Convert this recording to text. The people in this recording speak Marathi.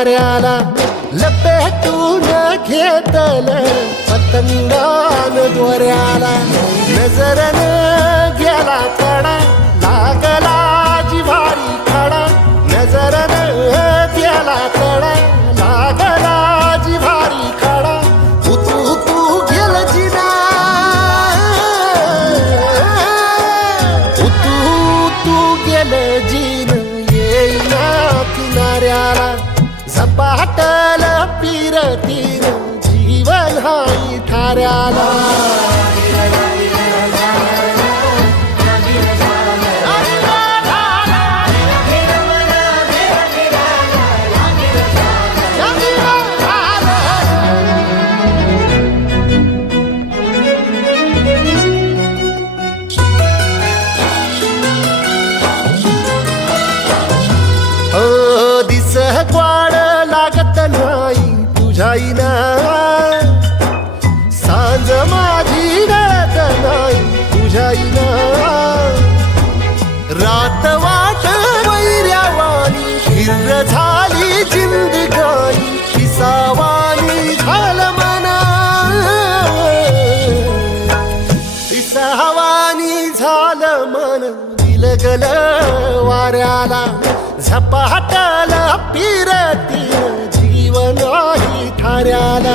किनाऱ्याला लपेटून घेतल पतंगान दोऱ्याला नजरन गेला कडा लागला जिव्हारी खडा नजरन गेला कडा लागला जिव्हारी खडा तू गेल जिना तू गेल जिन येईना किनाऱ्याला झपाटल पिरतीन जीवन हाई थाऱ्याला दिस ग्वाड लागत नाही तुझ्याईना सांज माझी गळत नाही तुझ्याईना रात वाट वैर्यावानी हिर झाली जिंदगानी पिसावानी झालं मना पिसावानी झालं मन दिलगल वाऱ्याला झपाटल पिरती जीवन ही थाऱ्याला